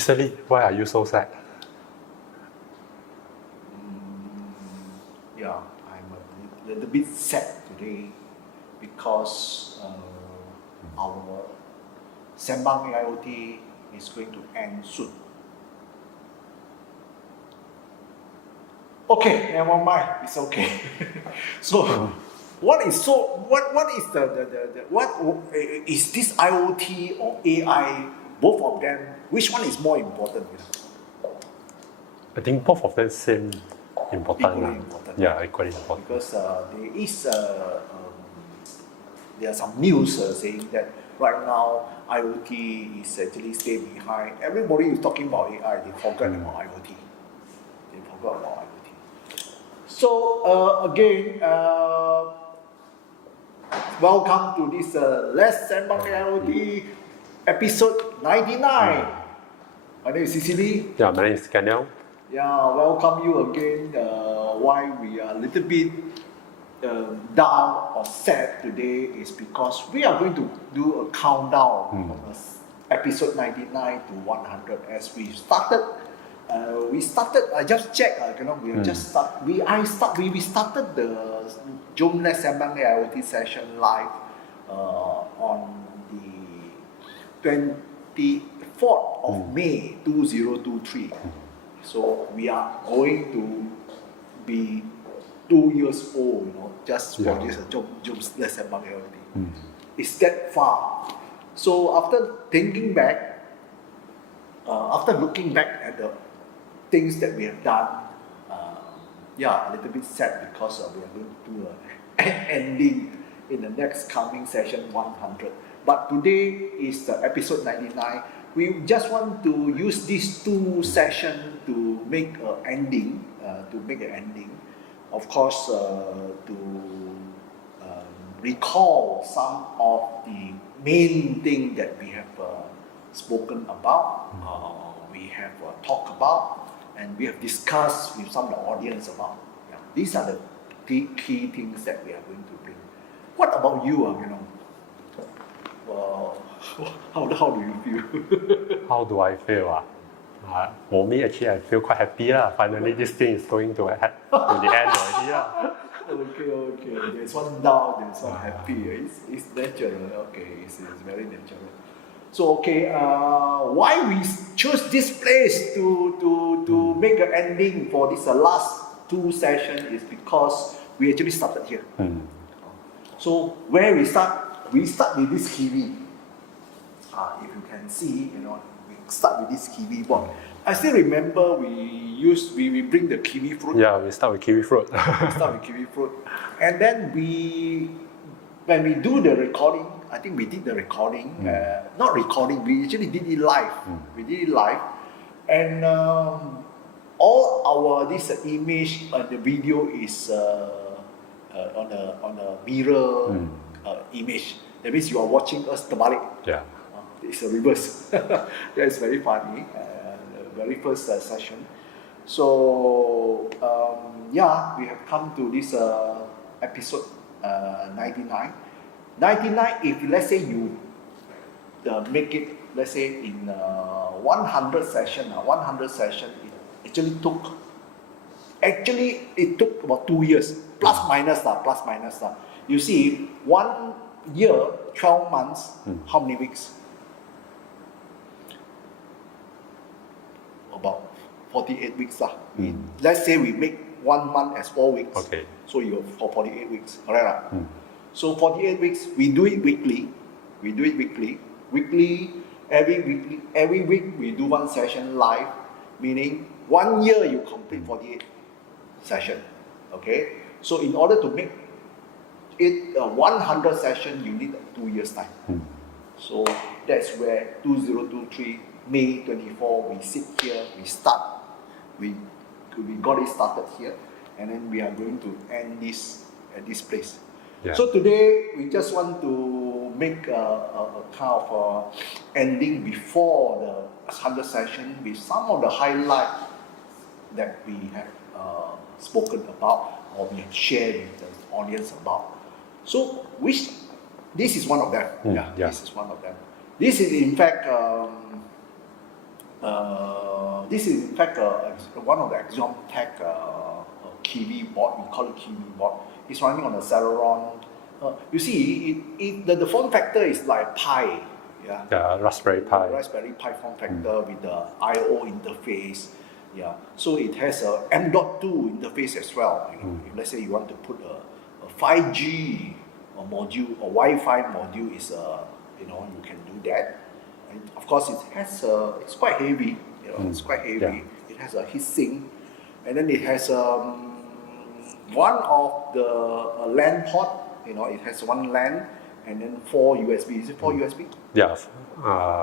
Mr. Lee, why are you so sad? Yeah, I'm a little bit sad today because our Sembang AIoT is going to end soon. Okay, never mind. It's okay. So, what is this IoT or AI? Both of them, which one is more important? I think both of them same important. Equally important. Yeah, equally important. Because there are some news saying that right now IoT is actually stay behind. Everybody is talking about AI. They forgot about IoT. They forgot about IoT. So again, welcome to this Let's Sembang IoT episode 99. My name is Cecily. Yeah, my name is 𝐬𝐞𝐚𝐝. Yeah, welcome you again. Why we are a little bit down or sad today is because we are going to do a countdown from episode 99 to 100 as we started. I just checked, we started the Jom Let's Sembang AIoT session live on the 24th of May 2023. So we are going to be 2 years old, just for this Jom Let's Sembang AIoT. It's that far. So after thinking back, after looking back at the things that we have done, a little bit sad because we are going to do an ending in the next coming session 100. But today is the episode 99. We just want to use these two sessions to make an ending. Of course, to recall some of the main things that we have spoken about, we have talked about, and we have discussed with some of the audience about. These are the key things that we are going to bring. What about you? How do you feel? How do I feel? For me, actually, I feel quite happy. Finally, this thing is going to the end already. Okay. There's one down, there's one happy. It's natural. Okay, it's very natural. So why we chose this place to make an ending for this last two sessions is because we actually started here. So where we start with this kiwi. If you can see, we start with this kiwi board. I still remember we bring the kiwi fruit. Yeah, we start with kiwi fruit. And then when we do the recording, I think we did the recording. Not recording, we actually did it live. We did it live, and all our this image and the video is on a mirror image. That means you are watching us terbalik. Yeah. It's a reverse. That's very funny. The very first session. So we have come to this episode 99. 99. If let's say you make it, let's say in 100 session. 100 session. It took about 2 years. Plus minus. You see, 1 year, 12 months. How many weeks? About 48 weeks. Let's say we make 1 month as 4 weeks. Okay. So you have for 48 weeks. Correct? So 48 weeks, we do it weekly. Every week we do one session live, meaning 1 year you complete 48 session. Okay? So in order to make it 100 session, you need 2 years time. So that's where 2023 May 24 we sit here, we start, we got it started here, and then we are going to end this at this place. Yeah. So today we just want to make a kind of ending before the 100 session with some of the highlights that we have spoken about or we have shared with the audience about. So this is one of them. This is one of them. This is in fact This is in fact one of the 𝐬𝐴𝐷 𝐜𝐴𝐷 board. We call it 𝐜𝐴𝐷 board. It's running on a Celeron. You see, the form factor is like Pi. Yeah. Yeah, Raspberry Pi. Raspberry Pi form factor with the I/O interface. Yeah. So it has a M.2 interface as well. You know, if let's say you want to put a 5G module or Wi-Fi module, you can do that. And of course, it's quite heavy. You know, it's quite heavy. Yeah. It has a heat sink, and then it has one of the LAN port. You know, it has one LAN and then 4 USB. Is it 4 USB? Yeah,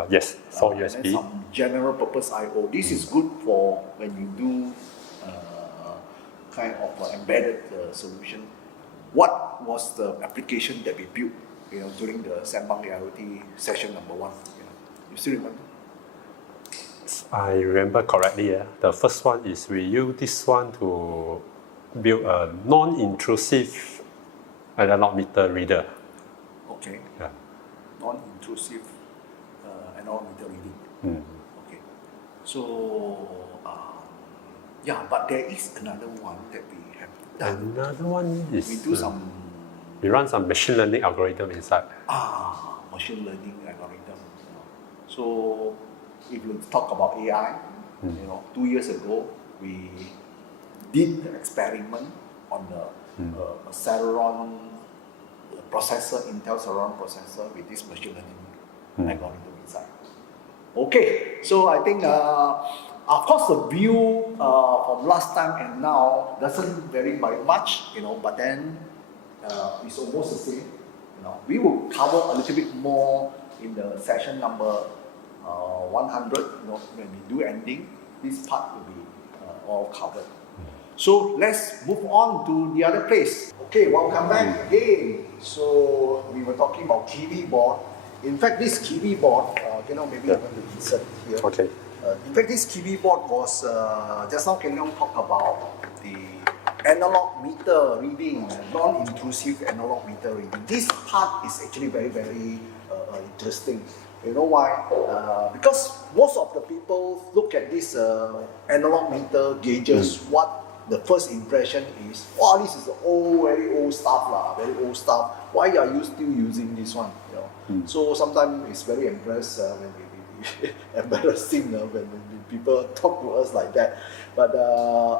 yes, 4 USB. And then some general purpose I/O. This is good for when you do kind of embedded solution. What was the application that we built, during the Sembang AIoT session number 1? You still remember? I remember correctly. The first one is we use this one to build a non-intrusive analog meter reader. Okay. Yeah. Non-intrusive analog meter reading. Okay. So, but there is another one that we have done. Another one is we run some machine learning algorithm inside. Machine learning algorithm. So, if we talk about AI, 2 years ago we did the experiment on a Celeron processor, Intel Celeron processor with this machine learning algorithm inside. Okay, so I think of course the view from last time and now doesn't vary by much, but then it's almost the same. We will cover a little bit more in the session number 100. When we do ending, this part will be all covered. So let's move on to the other place. Okay, welcome back again. So we were talking about 𝐜𝐴𝐷 board. In fact, this 𝐜𝐴𝐷 board, maybe I'm going to insert here. Okay. In fact, this 𝐜𝐴𝐷 board was just now 𝐸𝐿 talked about the analog meter reading, non-intrusive analog meter reading. This part is actually very, very interesting. You know why? Because most of the people look at this analog meter gauges, what the first impression is, this is very old stuff very old stuff. Why are you still using this one? So sometimes it's very embarrassing when people talk to us like that. But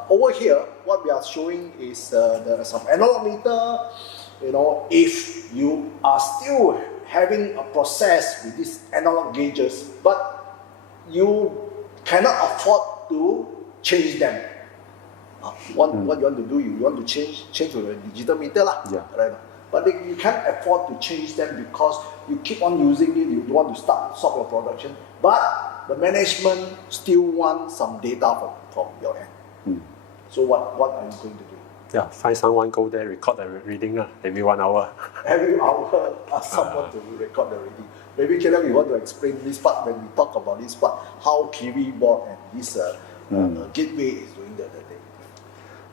over here, what we are showing is there are some analog meter. If you are still having a process with these analog gauges, but you cannot afford to change them. What you want to do, you want to change to the digital meter right? But you can't afford to change them because you keep on using it, you don't want to stop your production, but the management still want some data from your end. So what are you going to do? Yeah, find someone go there, record the reading every 1 hour. Every hour ask someone to record the reading. Maybe 𝐸𝐿, we want to explain this part when we talk about this part, how 𝐜𝐴𝐷 board and this gateway is doing the thing.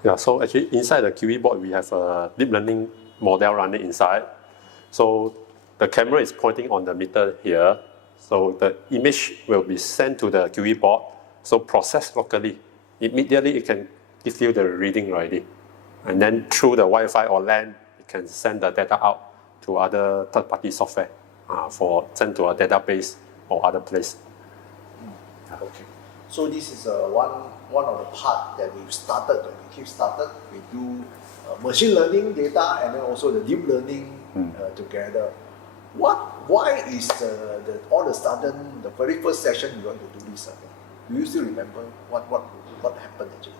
Yeah, so actually inside the 𝐜𝐴𝐷 board we have a deep learning model running inside. So the camera is pointing on the meter here. So the image will be sent to the 𝐜𝐴𝐷 board. So processed locally. Immediately it can give you the reading already. And then through the Wi-Fi or LAN, it can send the data out to other third-party software for send to a database or other place. Okay. So this is one of the part that we've started, when we keep started. We do machine learning data and then also the deep learning together. Why is all of a sudden the very first session you want to do this? Do you still remember what happened actually?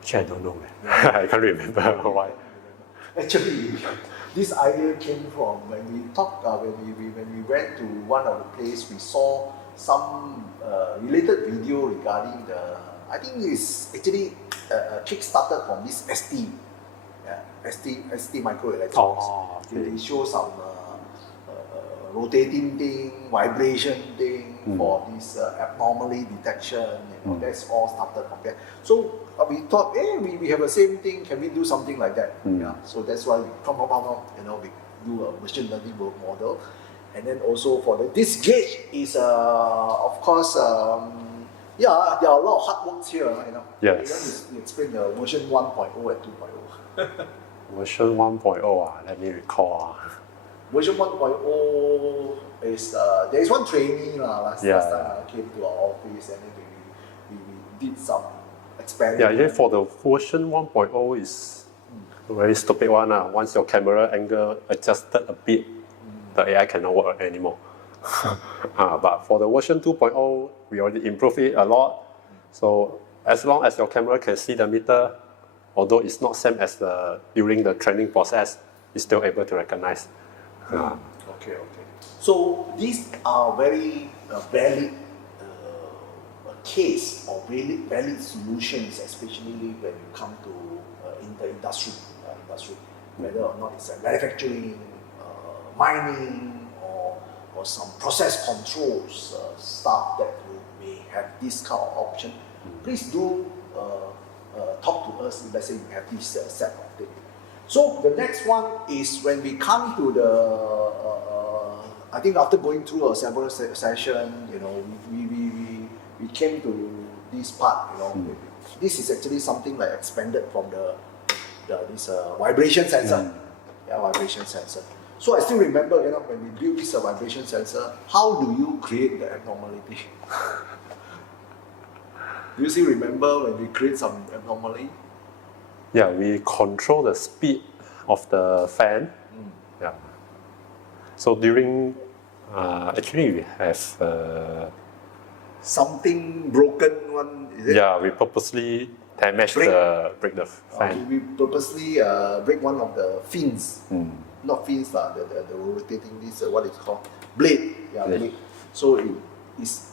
Actually, I don't know, man. I can't remember why. Actually, this idea came from when we talked, when we went to one of the places, we saw some related video regarding I think it's actually kick-started from this ST microelectronics. Okay. They show some rotating thing, vibration thing for this abnormally detection. That's all started from there. So we thought, we have the same thing. Can we do something like that? So that's why we we do a machine learning model, And then also for this gauge is of course yeah, there are a lot of hard works here, you know. Yes. You explain the version 1.0 and 2.0. Version 1.0, let me recall. Version 1.0 is there is one trainee last time came to our office, and then we did some experiments. Yeah, for the version 1.0 is a very stupid one. Once your camera angle adjusted a bit, the AI cannot work anymore. But for the version 2.0, we already improved it a lot. So as long as your camera can see the meter, although it's not same as during the training process, it's still able to recognize. Okay. So these are very valid case or valid solutions, especially when you come to in the industry, whether or not it's manufacturing, mining, or some process controls stuff that you may have this kind of option. Please do talk to us if let's say you have this set of things. So the next one is when we come to the I think after going through several sessions, you know, we came to this part, you know. This is actually something like expanded from this vibration sensor. Vibration sensor. So I still remember, you know, when we built this vibration sensor, how do you create the abnormality? Do you still remember when we create some abnormality? Yeah, we control the speed of the fan. Yeah. So during, actually we have something broken one, is it? Yeah, we purposely break the fan. We purposely break one of the fins. Not fins, the rotating this, what it's called? Blade. Blade. So it is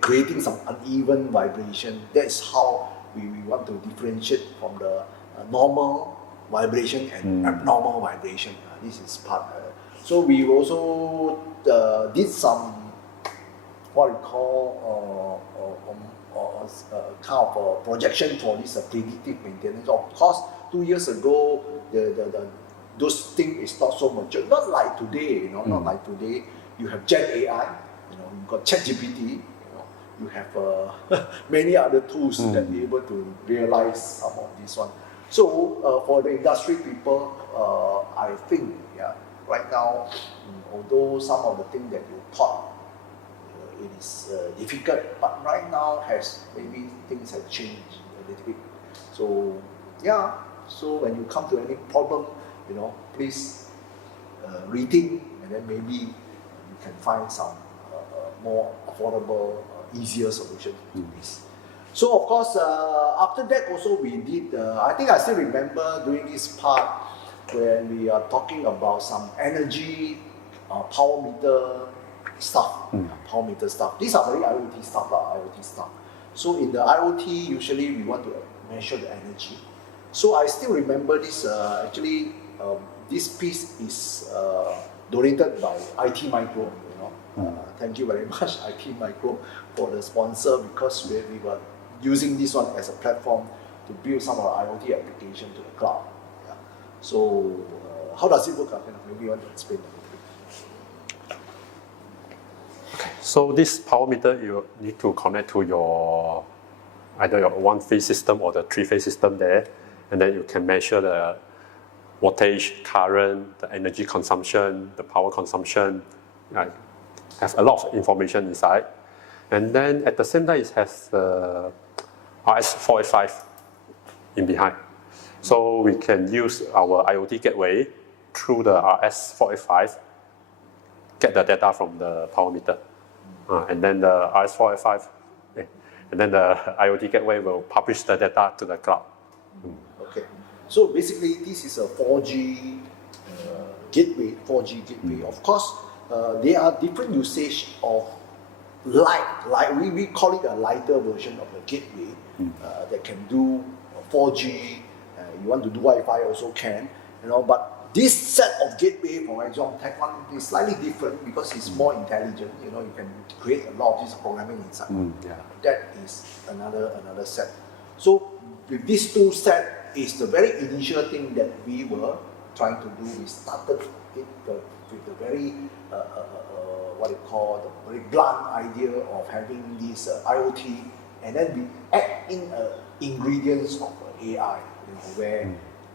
creating some uneven vibration. That is how we want to differentiate from the normal vibration and abnormal vibration. This is part. So we also did some what we call kind of a projection for this predictive maintenance. Of course, 2 years ago, those things is not so mature. Not like today, you know. Not like today. You have Gen AI, you know. You got ChatGPT, you know. You have many other tools that be able to realize some of this one. So for the industry people, I think right now, although some of the things that you taught, it is difficult, but right now maybe things have changed a little bit. So so when you come to any problem, you know, please rethink, and then maybe you can find some more affordable, easier solution to this. So of course, after that also we did, I think I still remember doing this part when we are talking about some energy power meter stuff. Power meter stuff. These are very IoT stuff. So in the IoT, usually we want to measure the energy. So I still remember this, actually, this piece is donated by 𝐼𝐷, you know. Thank you very much, 𝐼𝐷, for the sponsor, because we were using this one as a platform to build some of our IoT application to the cloud. So how does it work? Maybe you want to explain that. Okay, so this power meter you need to connect to either your one-phase system or the three-phase system there, and then you can measure the voltage, current, the energy consumption, the power consumption. Have a lot of information inside. And then at the same time, it has the RS485 in behind. So we can use our IoT gateway through the RS485, get the data from the power meter. And then the RS485, and then the IoT gateway will publish the data to the cloud. Okay. So basically, this is a 4G gateway. Of course, there are different usage of we call it a lighter version of the gateway that can do 4G. You want to do Wi-Fi also can, you know. But this set of gateway, for example, Tech One is slightly different because it's more intelligent. You know, you can create a lot of this programming inside. That is another set. So with these two sets is the very initial thing that we were trying to do, we started it with the very what you call the very blunt idea of having this IoT, and then we add in ingredients of AI, where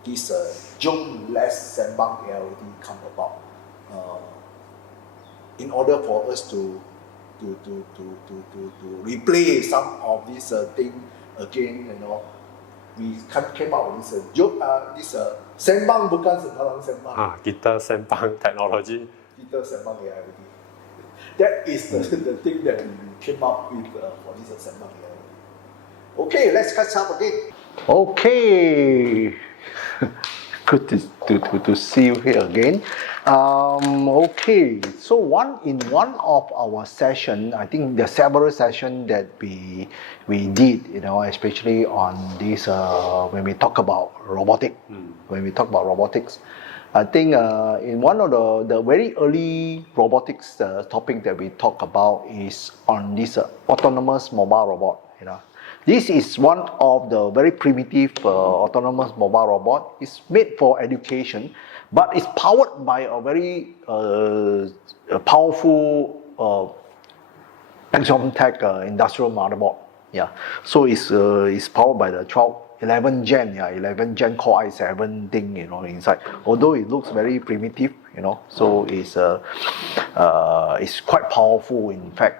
this Jom-less Sembang AIoT come about, in order for us to replay some of this thing again, we came out with this Sembang bukan sembarang Sembang. Kita Sembang technology. Kita Sembang AIoT. That is the thing that we came up with for this Sembang AIoT. Okay, let's catch up again. Okay. Good to see you here again. Okay, so in one of our session, I think there are several sessions that we did, especially on this when we talk about robotics. When we talk about robotics, I think in one of the very early robotics topic that we talk about is on this autonomous mobile robot. This is one of the very primitive autonomous mobile robot. It's made for education, but it's powered by a very powerful 𝐬𝐴𝐚𝐻 industrial motherboard. Yeah, so it's powered by the 11 Gen, 11 Gen Core i7 thing, inside. Although it looks very primitive, so it's quite powerful. In fact,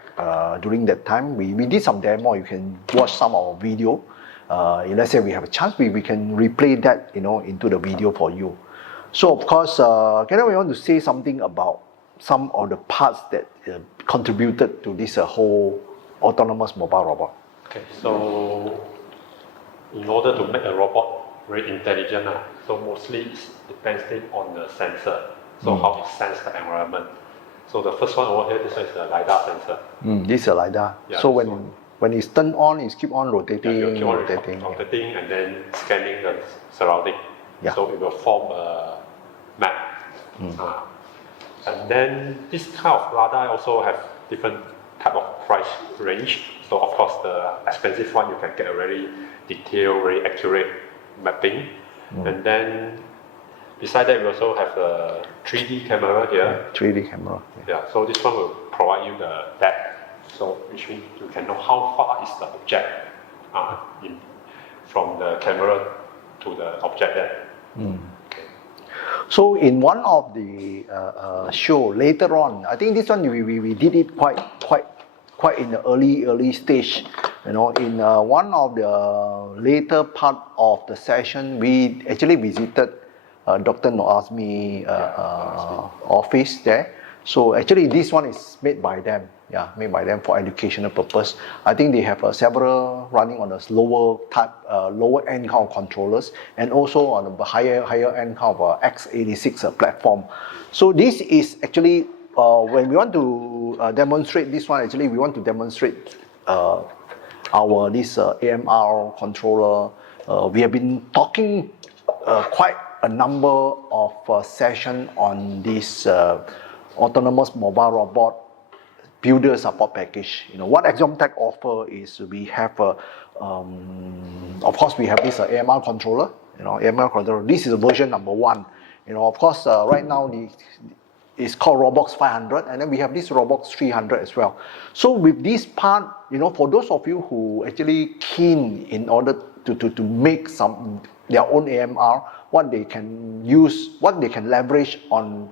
during that time, we did some demo. You can watch some of our video. Let's say we have a chance, we can replay that, into the video for you. So of course, we want to say something about some of the parts that contributed to this whole autonomous mobile robot. Okay, so in order to make a robot very intelligent, so mostly it depends on the sensor. So how it sense the environment. So the first one over here, this one is the LiDAR sensor. This is a LiDAR. Yeah, so when it's turned on, it's keep on rotating, rotating, and then scanning the surrounding. Yeah. So it will form a map. And then this kind of LiDAR also have different type of price range. So of course the expensive one, you can get a very detailed, very accurate mapping. And then beside that, we also have a 3D camera here. 3D camera. Yeah, so this one will provide you the depth. So which means you can know how far is the object from the camera to the object there. Okay. So in one of the show later on, I think this one we did it quite in the early stage. In one of the later part of the session, we actually visited Dr. 𝐜𝐴𝐚𝐻𝐲 office there. So actually this one is made by them. Yeah, made by them for educational purpose. I think they have several running on the lower end kind of controllers, and also on the higher end kind of x86 platform. So this is actually when we want to demonstrate this one. Actually, we want to demonstrate our this AMR controller. We have been talking quite a number of sessions on this autonomous mobile robot builder support package. What 𝐬𝐴𝐚𝐻 offer is we have of course we have this AMR controller. AMR controller. This is version number 1. Of course right now it's called Robox 500, and then we have this Robox 300 as well. So with this part, for those of you who actually keen in order to make their own AMR, what they can use, what they can leverage on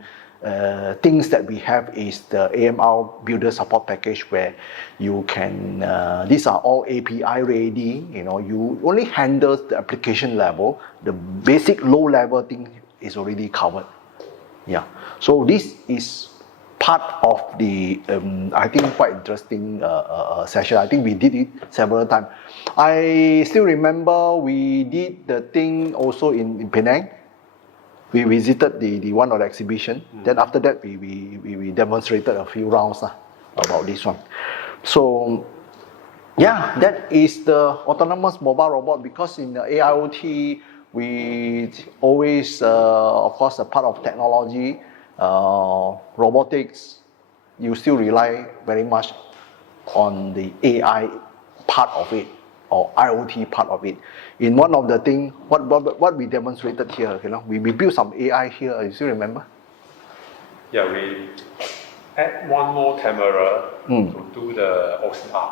things that we have is the AMR builder support package, where you can these are all API ready. You only handle the application level. The basic low level thing is already covered. Yeah, so this is part of the I think quite interesting session. I think we did it several times. I still remember we did the thing also in Penang. We visited the one of the exhibition. Then after that, we demonstrated a few rounds about this one. So yeah, that is the autonomous mobile robot. Because in the AIoT, we always, of course, a part of technology, robotics, you still rely very much on the AI part of it. or IoT part of it. In one of the thing, what we demonstrated here, we built some AI here. You still remember? Yeah, we add one more camera to do the OCR.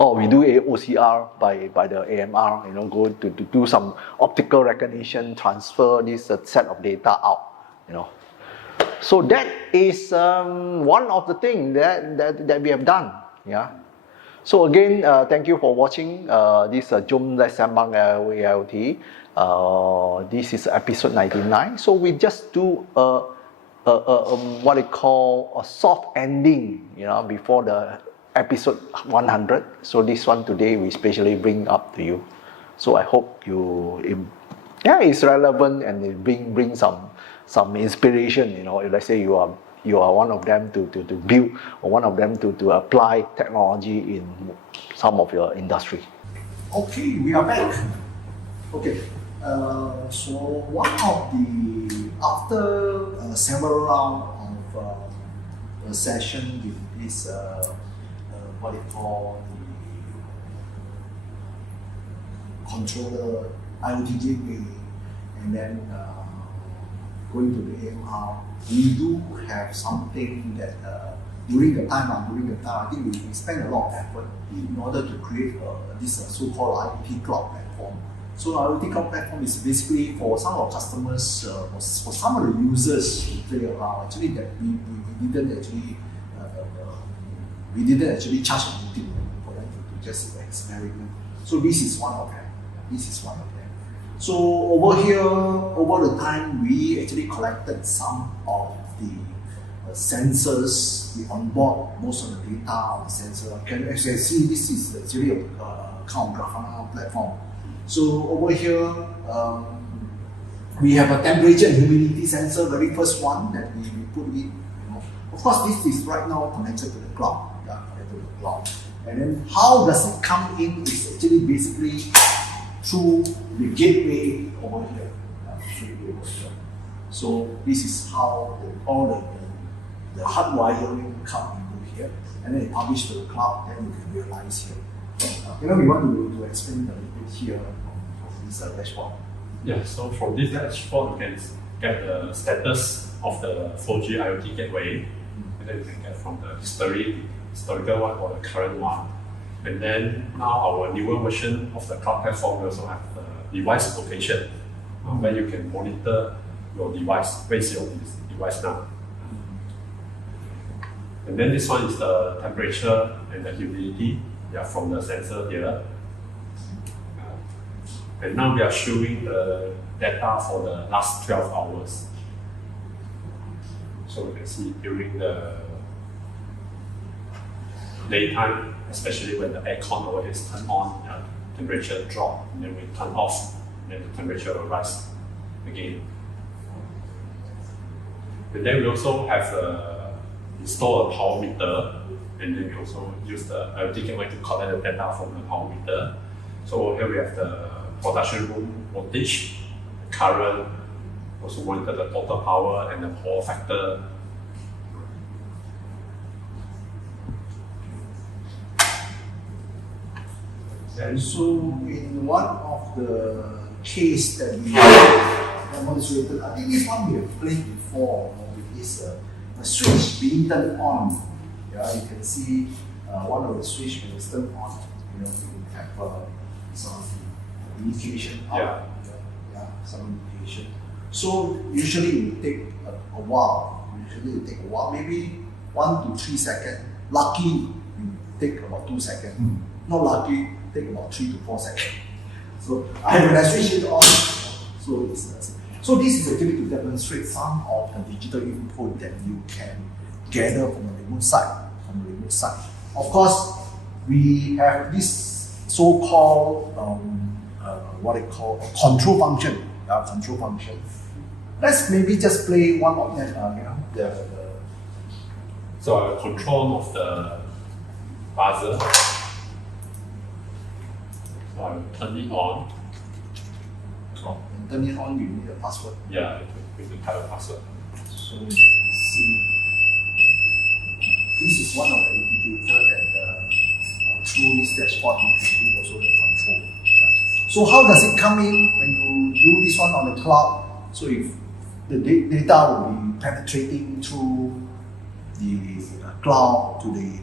Oh, we do a OCR by the AMR, go to do some optical recognition, transfer this set of data out, So that is one of the things that we have done, yeah. So again, thank you for watching this 𝐬𝐿 Sembang AIoT. This is episode 99. So we just do what I call a soft ending, before the episode 100. So this one today we specially bring up to you. So I hope it's relevant and it bring some inspiration. If let's say you are one of them to build, or one of them to apply technology in some of your industry. Okay, we are back. Okay, so one of after several rounds of a session with this what they call the controller IoT gateway, and then going to the AMR, we do have something that during the time, I think we spend a lot of effort in order to create this so-called IoT cloud platform. So IoT cloud platform is basically for some of our customers, for some of the users to play around. Actually, that we didn't actually charge anything for them to just experiment. So this is one of them. So over here, over the time, we actually collected some of the sensors. We onboard most of the data on the sensor. As you can see, this is actually a 𝐬𝐿 platform. So over here, we have a temperature and humidity sensor, very first one that we put in. Of course, this is right now connected to the cloud. And then how does it come in is actually basically through the gateway over here. So this is how all the hard wiring come into here, and then it published to the cloud. Then you can realize here. We want to explain a little bit here of this dashboard. Yeah. So from this dashboard, you can get the status of the 4G IoT gateway, and then you can get from the historical one or the current one. And then now our newer version of the cloud platform, we also have the device location, where you can monitor your device, where's your device now. And then this one is the temperature and the humidity, from the sensor here. And now we are showing the data for the last 12 hours. So you can see during the daytime, especially when the aircon over here is turned on, temperature drop, and then we turn off, and then the temperature will rise again. And then we also have install a power meter, and then we also use the IoT gateway to collect the data from the power meter. So here we have the production room voltage, current, also monitor the total power and the power factor. And so in one of the case that we demonstrated, I think this one we have played before, with this a switch being turned on. You can see one of the switch when it's turned on, we have some indication out. Some indication. So usually it will take a while. Maybe 1 to 3 seconds. Lucky, it take about 2 seconds. Not lucky, take about 3 to 4 seconds. So when I switch it on, so this is actually to demonstrate some of the digital input that you can gather from the remote side. Of course, we have this so-called what I call a control function. Let's maybe just play one of them. So a control of the buzzer. So I will turn it on. And turn it on, you need a password. Yeah, we need to type a password. So you can see, this is one of the indicators that through this dashboard you can do also the control. control. Yeah. So how does it come in when you do this one on the cloud? So if the data will be penetrating through the cloud to the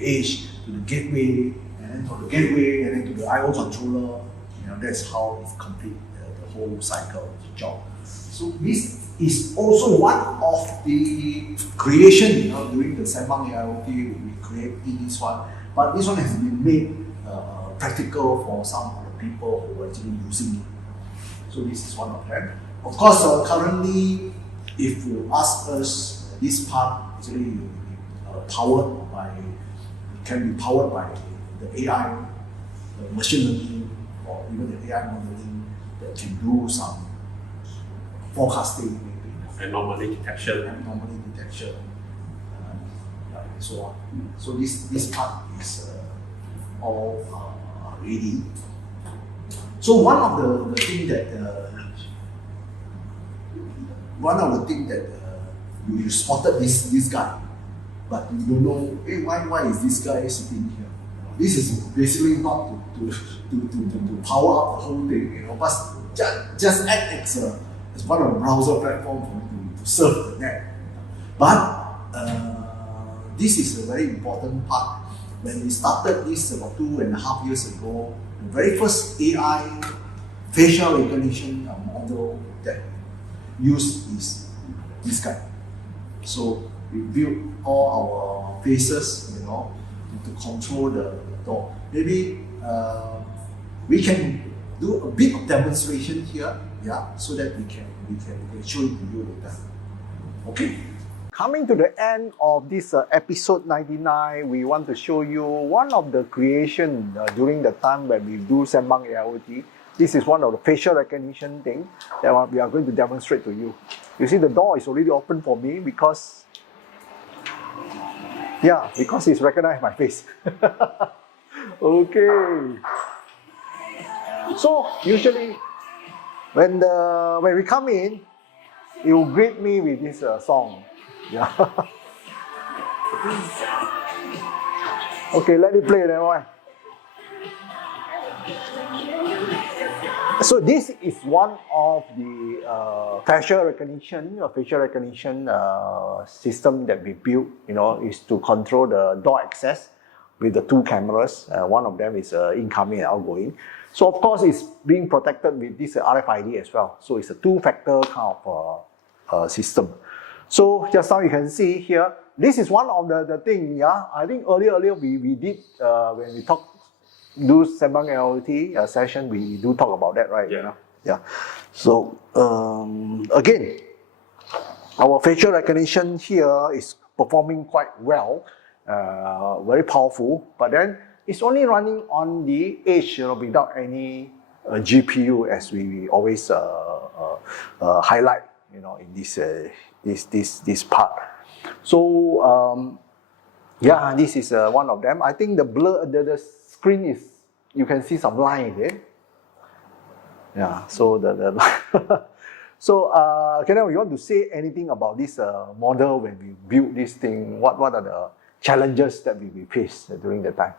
edge, to the gateway, and then from the gateway, and then to the I/O controller. That's how it completes the whole cycle of the job. So this is also one of the creation, during the Sembang AIoT, we created this one. But this one has been made practical for some of the people who are actually using it. So this is one of them. Of course, currently, if you ask us, this part actually can be powered by the AI, the machine learning, or even the AI modeling that can do some forecasting, maybe. Anomaly detection. And so on. So this part is all ready. So one of the thing that you spotted this guy, but you don't know, hey, why is this guy sitting here? This is basically not to power up the whole thing, but just act as one of the browser platforms to serve the net. But this is a very important part. When we started this about 2.5 years ago, the very first AI facial recognition model that we used is this guy. So we built all our faces, to control the door. Maybe we can do a bit of demonstration here, so that we can show it to you later. Okay. Coming to the end of this episode 99, we want to show you one of the creation during the time when we do Sembang AIoT. This is one of the facial recognition thing that we are going to demonstrate to you. You see the door is already open for me because it's recognized my face. Okay. So usually when we come in, it will greet me with this song. Yeah. Okay, let it play then. Why? So this is one of the facial recognition system that we built. Is to control the door access with the two cameras. One of them is incoming and outgoing. So of course, it's being protected with this RFID as well. So it's a two-factor kind of system. So just now you can see here, this is one of the thing. I think earlier we did when we do Sembang AIoT session, we do talk about that, right? Yeah. So again, our facial recognition here is performing quite well, very powerful. But then it's only running on the edge, without any GPU, as we always highlight, in this part. So this is one of them. I think the screen is, you can see some line there. Yeah. So so Kenneth, you want to say anything about this model when we build this thing? What are the challenges that we faced during the time?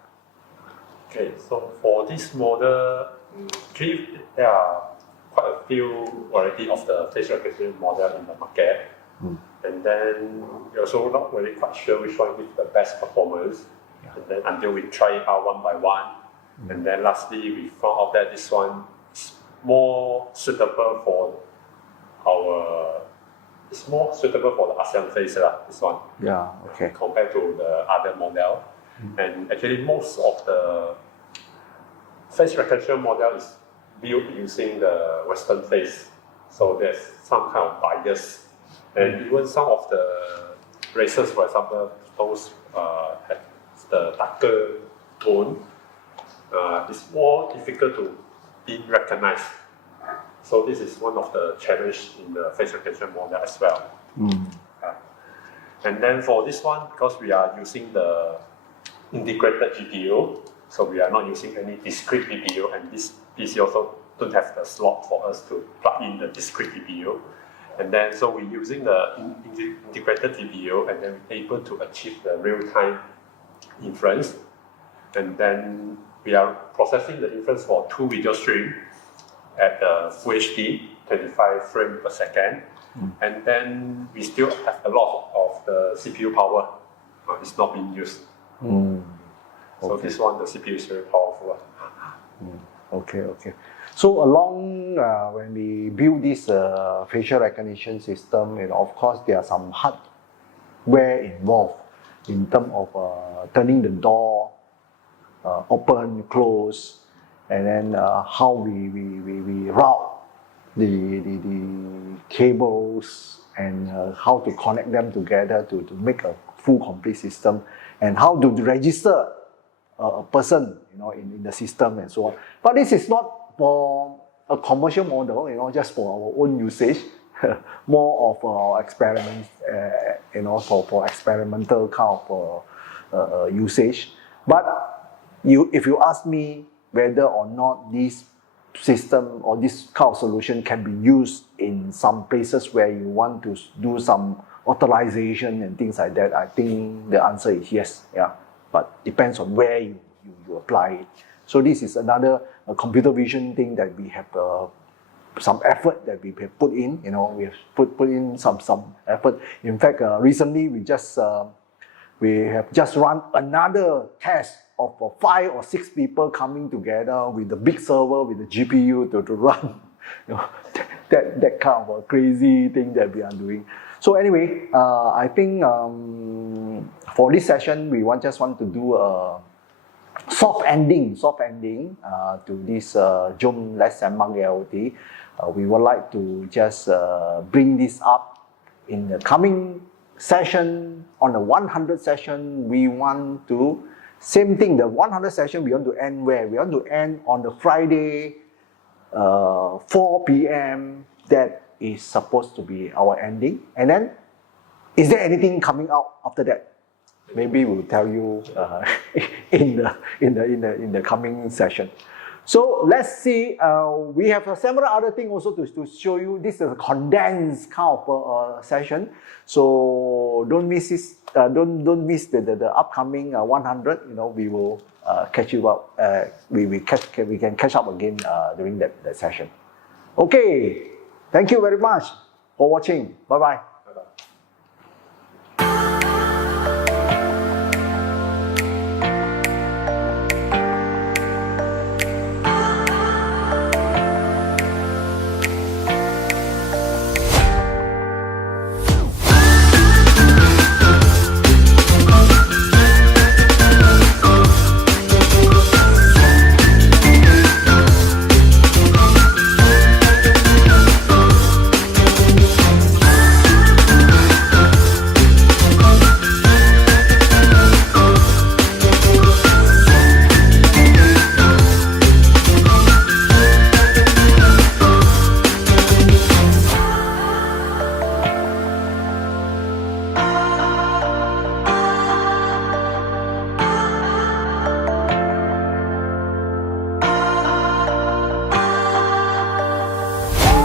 Okay, so for this model, there are quite a few variety of the face recognition model in the market. And then we're also not really quite sure which one gives the best performance. And then until we try it out one by one. And then lastly, we found out that this one is more suitable for the ASEAN face, this one. Yeah, okay. Compared to the other model. And actually most of the face recognition model is built using the Western face. So there's some kind of bias. And even some of the races, for example, those have the darker tone, it's more difficult to be recognized. So this is one of the challenges in the face recognition model as well. And then for this one, because we are using the integrated GPU, so we are not using any discrete GPU, and this PC also don't have the slot for us to plug in the discrete GPU. And then, so we're using the integrated GPU, and then we're able to achieve the real-time inference. And then we are processing the inference for 2 video stream at the Full HD, 25 frames per second. And then we still have a lot of the CPU power. It's not being used. So this one, the CPU is very powerful. Okay. So along when we build this facial recognition system, of course there are some hardware involved in terms of turning the door open, close, and then how we route the cables and how to connect them together to make a full complete system, and how to register a person in the system and so on. But this is not for a commercial model, just for our own usage, more of experiments, for experimental kind of usage. But if you ask me whether or not this system or this kind of solution can be used in some places where you want to do some authorization and things like that, I think the answer is yes. Yeah, but depends on where you apply it. So this is another computer vision thing that we have some effort that we have put in. We have put in some effort. In fact, recently we have just run another test of 5 or 6 people coming together with the big server with the GPU to run that kind of a crazy thing that we are doing. So anyway, I think for this session we just want to do a soft ending to this Sembang AIoT. We would like to just bring this up in the coming session. On the 100 session, we want to, same thing, the 100 session we want to end where? We want to end on the Friday, 4 p.m. That is supposed to be our ending. And then, is there anything coming out after that? Maybe we'll tell you in the coming session. So let's see. We have several other things also to show you. This is a condensed kind of session. So don't miss this. Don't miss the upcoming 100. We will catch you up. We can catch up again during that session. Okay. Thank you very much for watching. Bye bye.